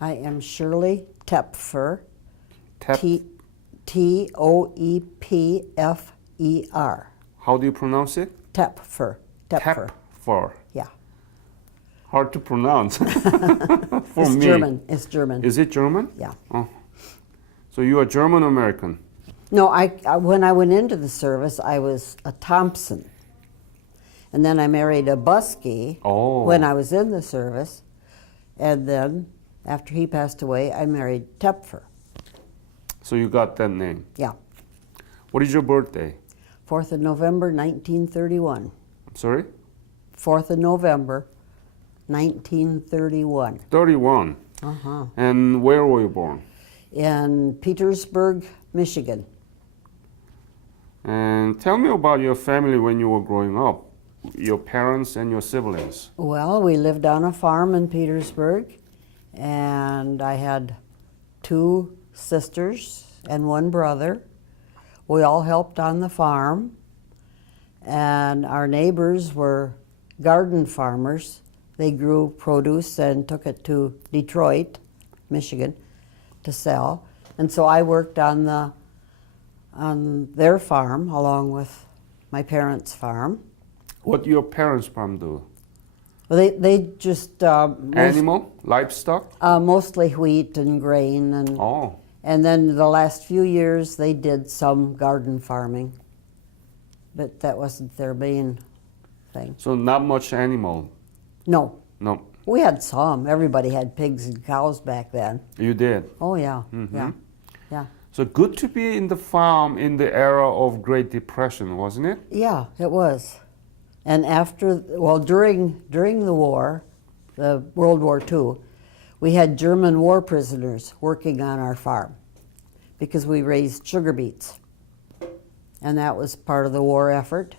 I am Shirley Toepfer. Tep- Toepfer. How do you pronounce it? Toepfer. Toepfer. Toepfer. Yeah. Hard to pronounce for It's me. German. It's German. Is it German? Yeah. Oh. So you are German American. No, when I went into the service, I was a Thompson. And then I married a Buskey when I was in the service. And then, after he passed away, I married Toepfer. So you got that name. Yeah. What is your birthday? 4th of November, 1931. I'm sorry? 4th of November, 1931. 31. Uh-huh. And where were you born? In Petersburg, Michigan. And tell me about your family when you were growing up, your parents and your siblings. Well, we lived on a farm in Petersburg, and I had 2 sisters and 1 brother. We all helped on the farm, and our neighbors were garden farmers. They grew produce and took it to Detroit, Michigan, to sell. And so I worked on their farm along with my parents' farm. What your parents' farm do? Well, they just Animal, livestock? mostly wheat and grain, and then the last few years they did some garden farming, but that wasn't their main thing. So not much animal. No, No, we had some. Everybody had pigs and cows back then. you did. Oh yeah, yeah, yeah, So good to be in the farm in the era of Great Depression, wasn't it? yeah. It was, and during the war, the World War II, we had German war prisoners working on our farm because we raised sugar beets, and that was part of the war effort.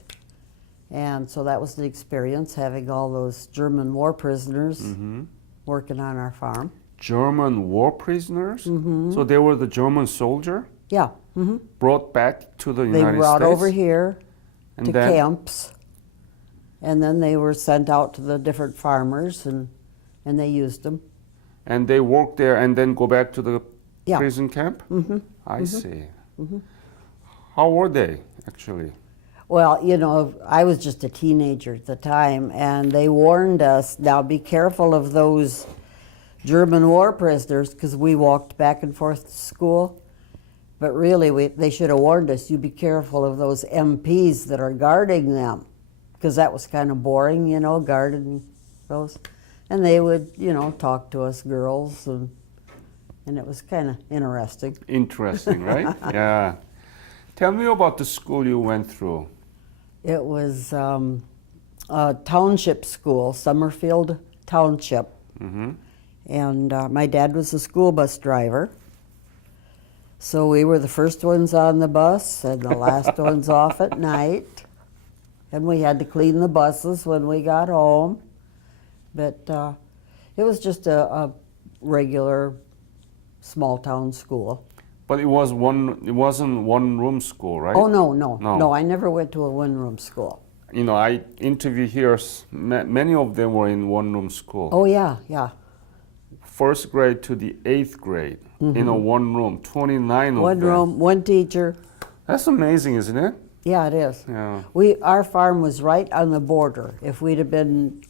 And so that was the experience, having all those German war prisoners working on our farm. German war prisoners? So they were the German soldier Yeah. brought back to the They United brought States? over here And to then- camps, and then they were sent out to the different farmers, and they used them. And they worked there and then go back to the Yeah. prison camp? I see. How were they, actually? Well, I was just a teenager at the time, and they warned us, now be careful of those German war prisoners, because we walked back and forth to school. But really, they should have warned us, you be careful of those MPs that are guarding them, because that was kind of boring, guarding those. And they would, talk to us girls, and it was kind of interesting. Interesting, right? Yeah. Tell me about the school you went through. It was a township school, Summerfield Township. And my dad was a school bus driver. So we were the first ones on the bus and the last ones off at night. And we had to clean the buses when we got home. But it was just a regular small town school. But it wasn't one-room school, right? Oh, no, I never went to a one-room school. I interview here, many of them were in one-room school. Oh, yeah. First grade to the 8th grade in a one room, 29 of One them. room, one teacher. That's amazing, isn't it? Yeah, it is. Yeah. Our farm was right on the border. If we'd have been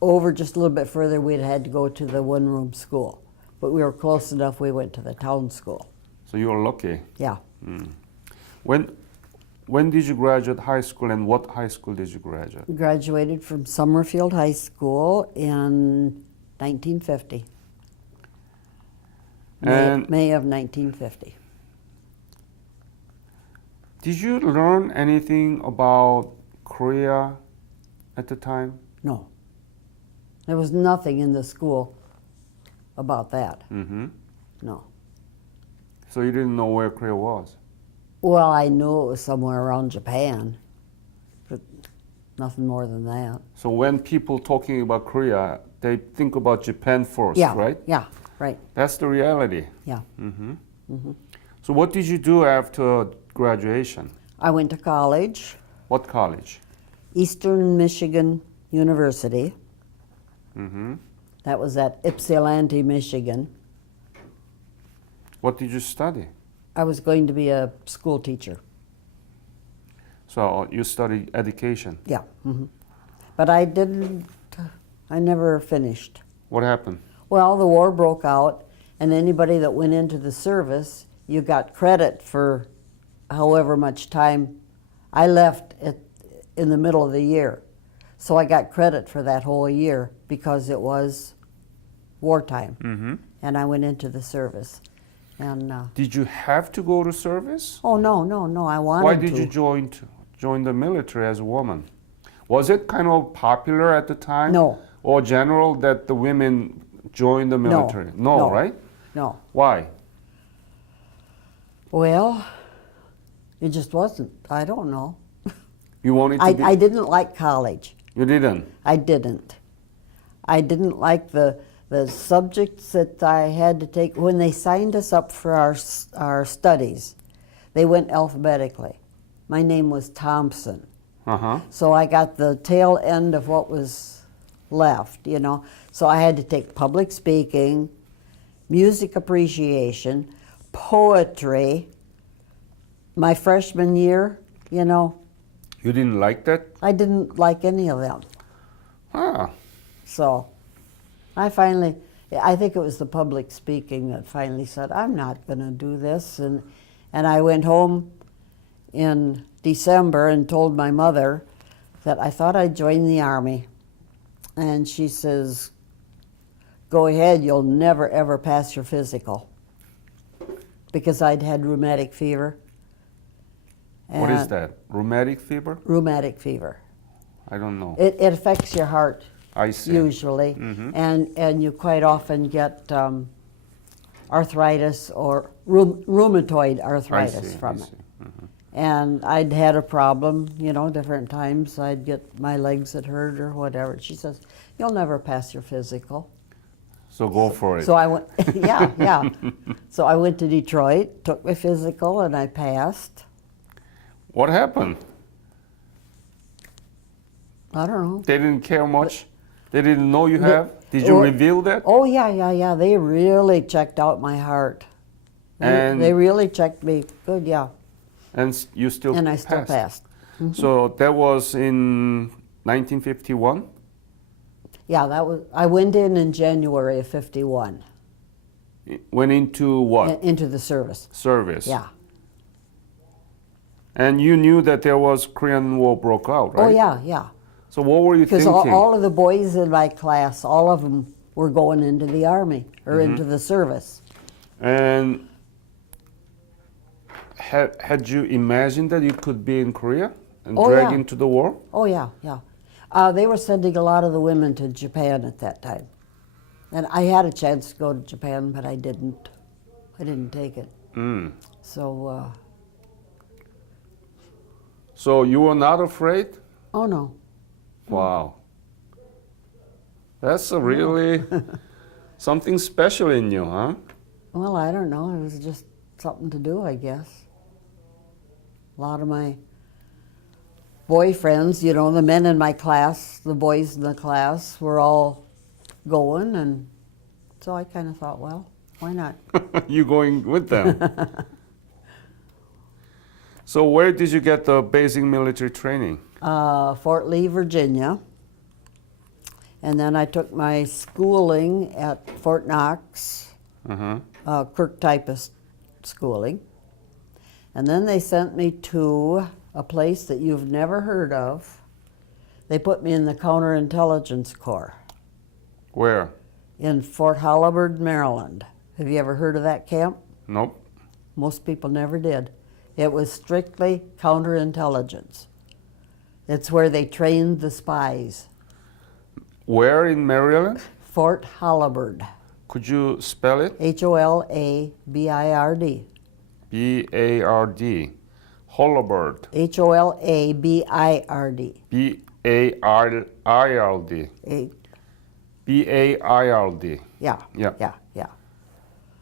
over just a little bit further, we'd have had to go to the one-room school. But we were close enough, we went to the town school. So you were lucky. Yeah. When did you graduate high school, and what high school did you graduate? Graduated from Summerfield High School in 1950. May of 1950. Did you learn anything about Korea at the time? No. There was nothing in the school about that. No. So you didn't know where Korea was? Well, I knew it was somewhere around Japan, but nothing more than that. So when people talking about Korea, they think about Japan first, Yeah, right? yeah, right. That's the reality. Yeah. So what did you do after graduation? I went to college, What college? Eastern Michigan University. That was at Ypsilanti, Michigan. What did you study? I was going to be a school teacher. So you studied education. Yeah. But I never finished. What happened? Well, the war broke out, and anybody that went into the service, you got credit for however much time. I left in the middle of the year, so I got credit for that whole year because it was wartime, and I went into the service. And Did you have to go to service? oh no, I wanted to. Why did you join the military as a woman? Was it kind of popular at the time? No. Or general that the women join the military? No, right? No. Why? Well, it just wasn't. I don't know. You wanted to be... I didn't like college. You didn't? I didn't. I didn't like the subjects that I had to take. When they signed us up for our studies, they went alphabetically. My name was Thompson. So I got the tail end of what was left, you know. So I had to take public speaking, music appreciation, poetry. My freshman year, you know, You didn't like that? I didn't like any of them. Ah. So I think it was the public speaking that finally said, I'm not going to do this. And I went home in December and told my mother that I thought I'd join the Army. And she says, go ahead, you'll never ever pass your physical. Because I'd had rheumatic fever. What is that? Rheumatic fever? Rheumatic fever. I don't know. It affects your heart. I see. Usually, and you quite often get arthritis or rheumatoid arthritis from it. And I'd had a problem, you know, different times. I'd get my legs that hurt or whatever. She says, "You'll never pass your physical." So go for it. So I went, yeah. So I went to Detroit, took my physical, and I passed. What happened? I don't know. They didn't care much? They didn't know you have? Did you reveal that? Oh, yeah. They really checked out my heart. And They really checked me good, yeah. And you still And I passed? still passed. So that was in 1951? Yeah, I went in January of 51. Went into what? Into the service. Service. Yeah. And you knew that there was Korean War broke out, right? Oh, yeah. So what were you Because thinking? all of the boys in my class, all of them were going into the Army or into the service. And had you imagined that you could be in Korea and drag into the war? Oh, yeah. They were sending a lot of the women to Japan at that time. And I had a chance to go to Japan, but I didn't. I didn't take it. So... So you were not afraid? Oh, no. Wow. That's a really something special in you, huh? Well, I don't know. It was just something to do, I guess. A lot of my boyfriends, you know, the men in my class, the boys in the class were all going, and so I kind of thought, well, why not? You going with them? So where did you get the basic military training? Fort Lee, Virginia. And then I took my schooling at Fort Knox, clerk typist schooling. And then they sent me to a place that you've never heard of. They put me in the Counterintelligence Corps. Where? In Fort Holabird, Maryland. Have you ever heard of that camp? Nope. Most people never did. It was strictly counterintelligence. It's where they trained the spies. Where in Maryland? Fort Holabird. Could you spell it? Holabird. B-A-R-D. Holabird. Holabird. B-A-R-I-R-D. B-A-I-R-D. Yeah.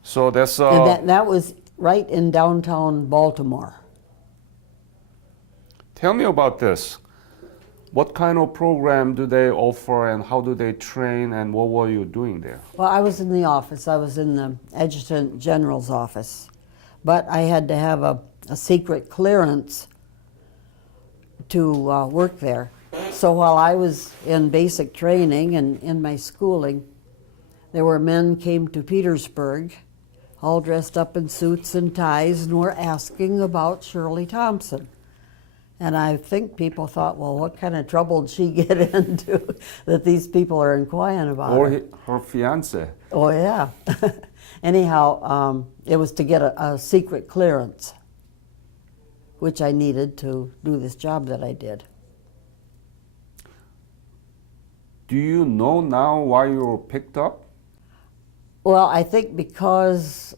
So that's... And that was right in downtown Baltimore. Tell me about this. What kind of program do they offer and how do they train and what were you doing there? Well, I was in the office. I was in the Adjutant General's office. But I had to have a secret clearance to work there. So while I was in basic training and in my schooling, there were men came to Petersburg, all dressed up in suits and ties, and were asking about Shirley Thompson. And I think people thought, well, what kind of trouble did she get into that these people are inquiring about Or her? her fiance. Oh, yeah. Anyhow, it was to get a secret clearance, which I needed to do this job that I did. Do you know now why you were picked up? Well, I think because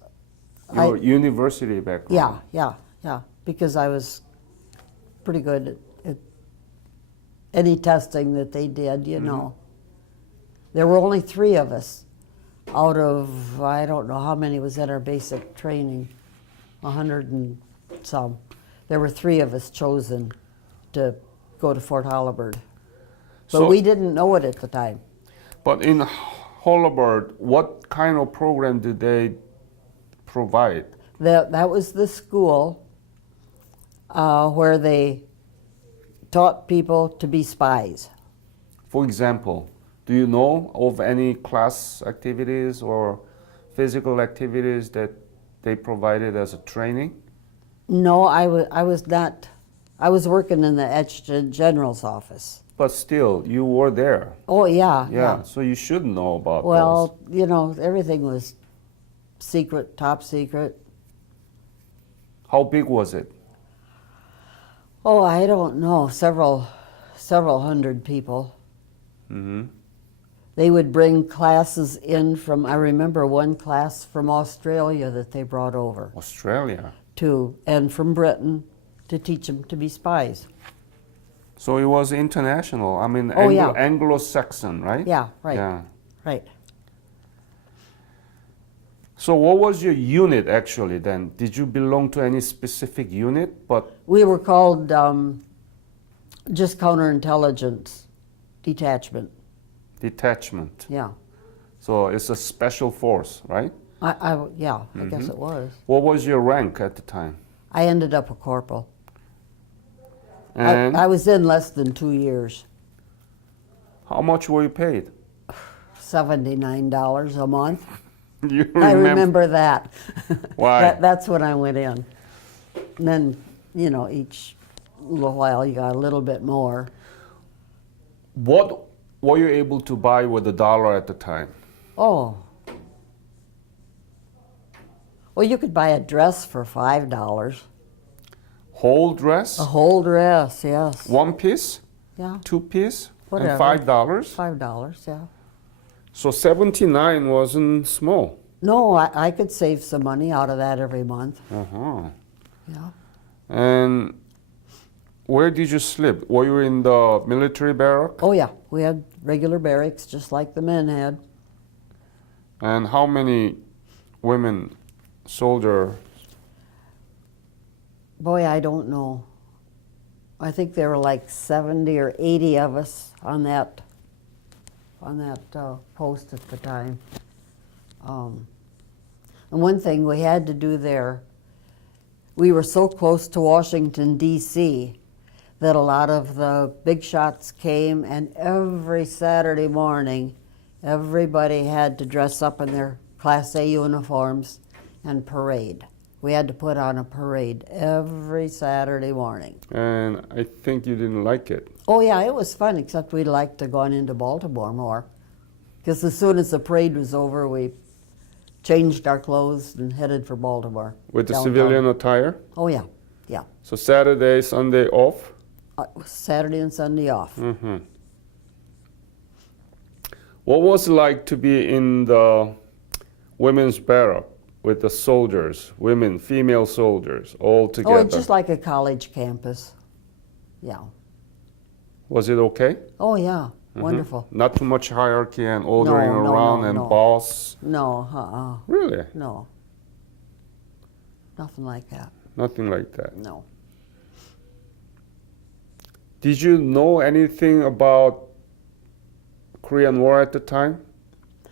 Your university background. yeah, because I was pretty good at any testing that they did, you know. There were only 3 of us out of, I don't know how many was at our basic training, 100 and some. There were 3 of us chosen to go to Fort Holabird. But So- we didn't know it at the time. But in Holabird, what kind of program did they provide? That was the school where they taught people to be spies. For example, do you know of any class activities or physical activities that they provided as a training? No, I was not. I was working in the Adjutant General's office. But still, you were there. Oh, yeah. Yeah, so you should know about those. Well, you know, everything was secret, top secret. How big was it? Oh, I don't know, several hundred people. Hmm. They would bring classes in from, I remember one class from Australia that they brought over Australia. and from Britain to teach them to be spies. So it was international. I mean, Oh, yeah. Anglo-Saxon, right? Yeah, right. Yeah. Right. So what was your unit actually then? Did you belong to any specific unit? But We were called just Counterintelligence Detachment. detachment. Yeah. So it's a special force, right? I guess it was. What was your rank at the time? I ended up a corporal. And I was in less than 2 years. how much were you paid? $79 a month. You I remember that. Why? That's when I went in. And then, you know, each little while you got a little bit more. What were you able to buy with $1 at the time? Oh. Well, you could buy a dress for $5. Whole dress? A whole dress, yes. One piece? Yeah, 2 piece? Whatever. And $5? $5, yeah. So 79 wasn't small. No, I could save some money out of that every month. Uh-huh. Yeah. And where did you sleep? Were you in the military barrack? Oh, yeah. We had regular barracks just like the men had. And how many women soldier? Boy, I don't know. I think there were like 70 or 80 of us on that post at the time. And one thing we had to do there, we were so close to Washington, D.C., that a lot of the big shots came, and every Saturday morning, everybody had to dress up in their Class A uniforms and parade. We had to put on a parade every Saturday morning. And I think you didn't like it. Oh yeah, it was fun, except we liked to go on into Baltimore more. Because as soon as the parade was over, we changed our clothes and headed for Baltimore. With the downtown. civilian attire? Oh yeah, yeah. So Saturday, Sunday off? Saturday and Sunday off. Mm-hmm. What was it like to be in the women's barrack with the soldiers, women, female soldiers, all together? Oh, it's just like a college campus. Yeah. Was it okay? Oh yeah, Mhm. wonderful. Not too much hierarchy and ordering No, no, around no, and no. boss? No, Really? no. Nothing like that, Nothing like that. no. Did you know anything about Korean War at the time?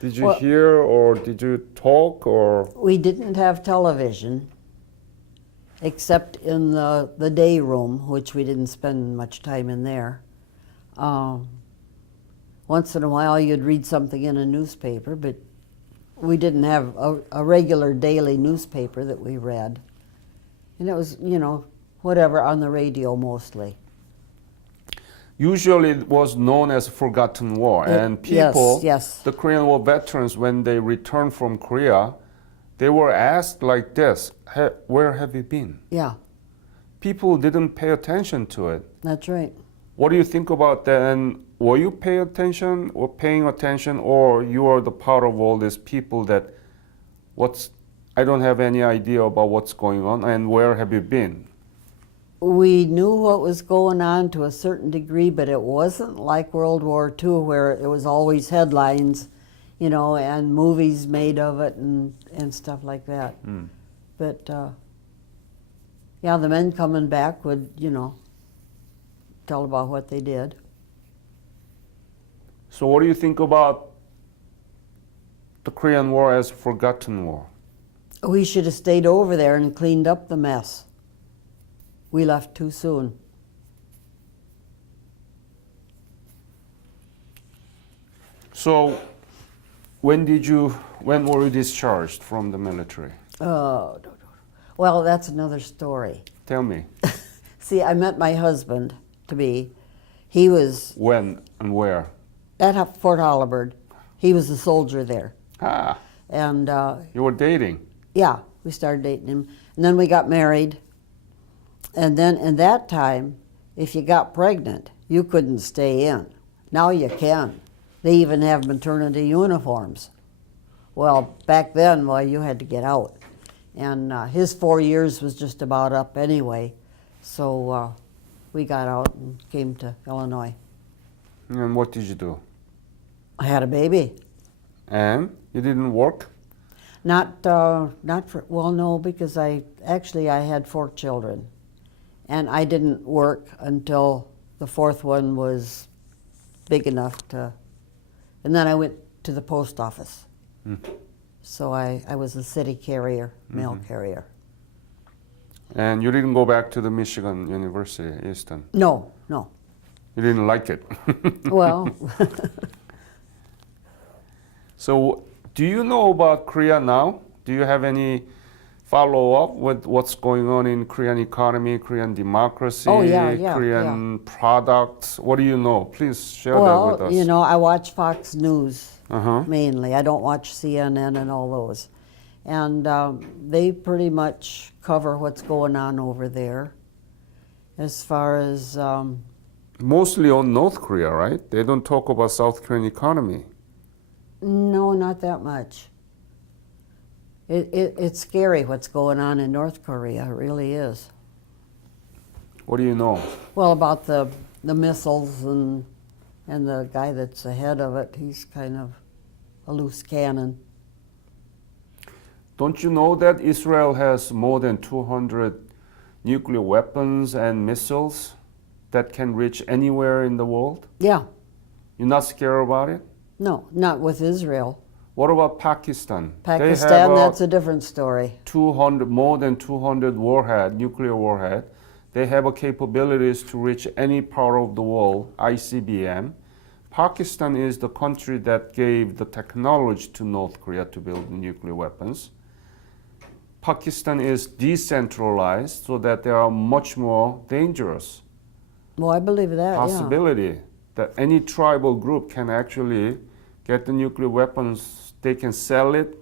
Did you Well- hear or did you talk or? We didn't have television except in the day room, which we didn't spend much time in there. Once in a while you'd read something in a newspaper, but we didn't have a regular daily newspaper that we read. And it was, whatever, on the radio mostly. Usually it was known as Forgotten War, and Yes, people, yes. the Korean War veterans, when they returned from Korea, they were asked like this, where have you been? Yeah, People didn't pay attention to it. that's right. What do you think about that? And were you paying attention, or you are the part of all these people that I don't have any idea about what's going on, and where have you been? We knew what was going on to a certain degree, but it wasn't like World War II where it was always headlines, and movies made of it and stuff like that. But yeah, the men coming back would, tell about what they did. So what do you think about the Korean War as Forgotten War? We should have stayed over there and cleaned up the mess. We left too soon. So when were you discharged from the military? Oh, well, that's another story. Tell me. See, I met my husband-to-be. He was When and where? at Fort Holabird. He was a soldier there. Ah, And you were dating. yeah, we started dating him. And then we got married. And then in that time, if you got pregnant, you couldn't stay in. Now you can. They even have maternity uniforms. Well, back then, you had to get out. And his 4 years was just about up anyway. So we got out and came to Illinois. And what did you do? I had a baby. And you didn't work? Not for, well, no, because I had 4 children. And I didn't work until the 4th one was big enough to, and then I went to the post office. So I was a city carrier, mail carrier. And you didn't go back to the Michigan University, Easton? No. You didn't like it? Well, So do you know about Korea now? Do you have any follow-up with what's going on in Korean economy, Korean democracy, Oh, yeah, Korean products? What do you know? Please share that with us. I watch Fox News Uh-huh. mainly. I don't watch CNN and all those. And they pretty much cover what's going on over there. As far as, Mostly on North Korea, right? They don't talk about South Korean economy. no, not that much. It's scary what's going on in North Korea. It really is. What do you know? Well, about the missiles and the guy that's ahead of it, he's kind of a loose cannon. Don't you know that Israel has more than 200 nuclear weapons and missiles that can reach anywhere in the world? Yeah, You're not scared about it? no, not with Israel. What about Pakistan? Pakistan, that's a different story. More than 200 nuclear warhead. They have a capabilities to reach any part of the world, ICBM. Pakistan is the country that gave the technology to North Korea to build nuclear weapons. Pakistan is decentralized so that they are much more dangerous. Well, I believe that, Possibility that any tribal group can actually get the nuclear weapons, they can sell it.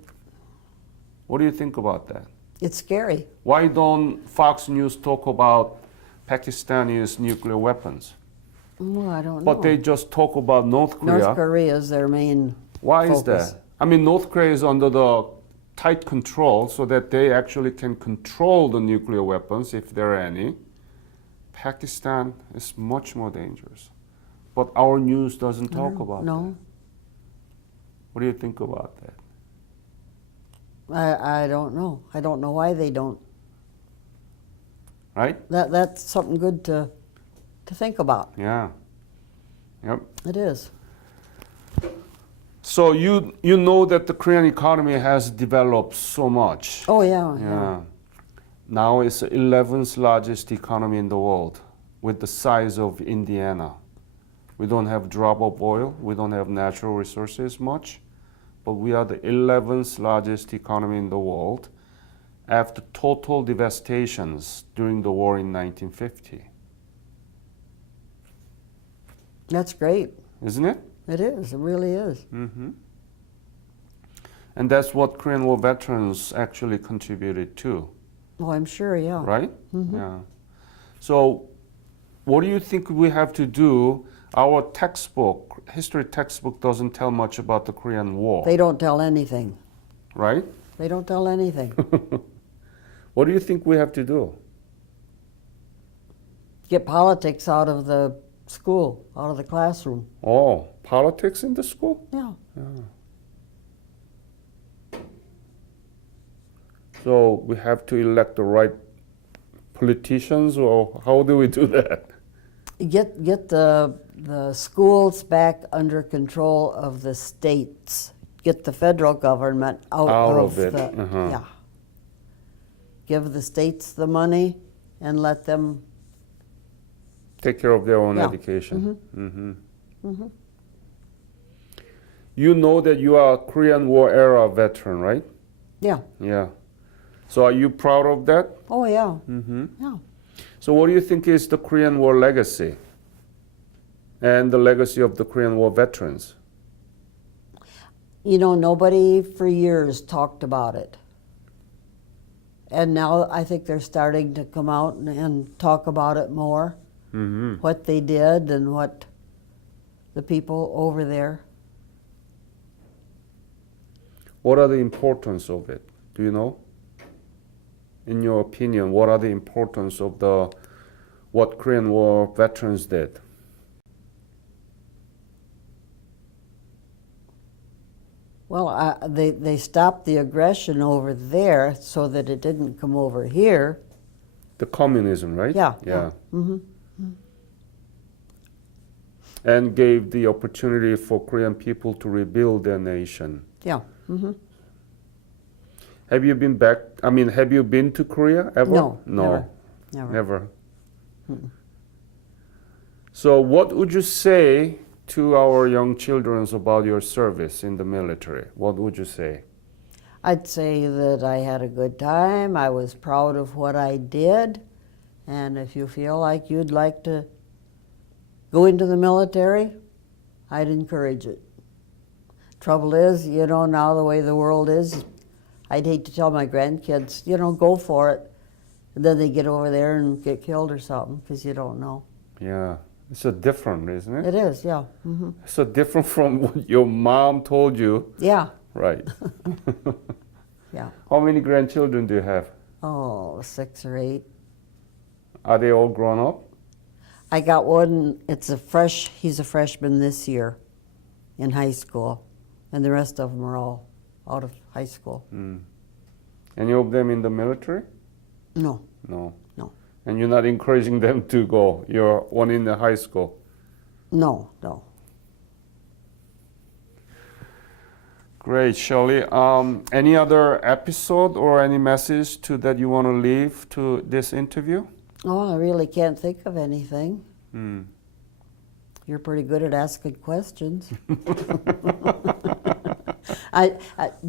What do you think about that? yeah. It's scary. Why don't Fox News talk about Pakistani's nuclear weapons? Well, I don't know. But they just talk about North Korea. North Korea is their main Why focus. is that? I mean, North Korea is under the tight control so that they actually can control the nuclear weapons if there are any. Pakistan is much more dangerous. But our news doesn't talk about that. No, What do you think about that? I don't know. I don't know why they don't. Right? That's something good to to think about. Yeah. Yep. It is. So you know that the Korean economy has developed so much. Oh, yeah. Yeah. Now it's the 11th largest economy in the world with the size of Indiana. We don't have drop of oil. We don't have natural resources much. But we are the 11th largest economy in the world after total devastations during the war in 1950. That's great. Isn't it? It is. It really is. Mm-hmm. And that's what Korean War veterans actually contributed to. Oh, I'm sure, yeah. Right? Yeah. So, what do you think we have to do? Our textbook, history textbook, doesn't tell much about the Korean War. They don't tell anything. Right? They don't tell anything. What do you think we have to do? Get politics out of the school, out of the classroom. Oh, politics in the school? Yeah. So we have to elect the right politicians, or how do we do that? Get the schools back under control of the states. Get the federal government out of it. the yeah. Give the states the money and let them Take care of their own education. You know that you are a Korean War era veteran, right? yeah. Yeah. So are you proud of that? Oh yeah. Yeah. So what do you think is the Korean War legacy and the legacy of the Korean War veterans? You know, nobody for years talked about it. And now I think they're starting to come out and talk about it more. What they did and what the people over there. What are the importance of it? Do you know? In your opinion, what are the importance of what Korean War veterans did? Well, they stopped the aggression over there so that it didn't come over here. The communism, right? Yeah. Yeah. And gave the opportunity for Korean people to rebuild their nation. Yeah. Have you been back? I mean, have you been to Korea ever? No. No. Never. So what would you say to our young children about your service in the military? What would you say? I'd say that I had a good time. I was proud of what I did. And if you feel like you'd like to go into the military, I'd encourage it. Trouble is, you know, now the way the world is, I'd hate to tell my grandkids, you know, go for it. And then they get over there and get killed or something, because you don't know. Yeah. It's so different, isn't it? It is, yeah. It's so different from what your mom told you. Yeah. Right. Yeah. How many grandchildren do you have? Oh, 6 or 8. Are they all grown up? I got one, he's a freshman this year in high school. And the rest of them are all out of high school. Any of them in the military? No. No. No. And you're not encouraging them to go? You're one in the high school? No. Great, Shirley. Any other episode or any message that you want to leave to this interview? Oh, I really can't think of anything. You're pretty good at asking questions. I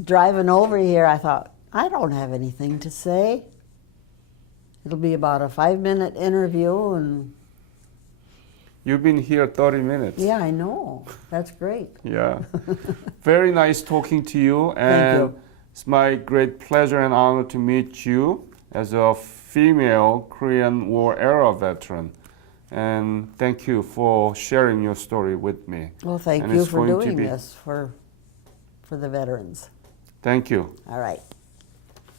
driving over here, I thought, I don't have anything to say. It'll be about a 5-minute interview, and You've been here 30 minutes. yeah, I know. That's great. Yeah. Very nice talking to you. And Thank you. it's my great pleasure and honor to meet you as a female Korean War era veteran. And thank you for sharing your story with me. Well, thank And you it's for going to doing be- this for the veterans. Thank you. All right.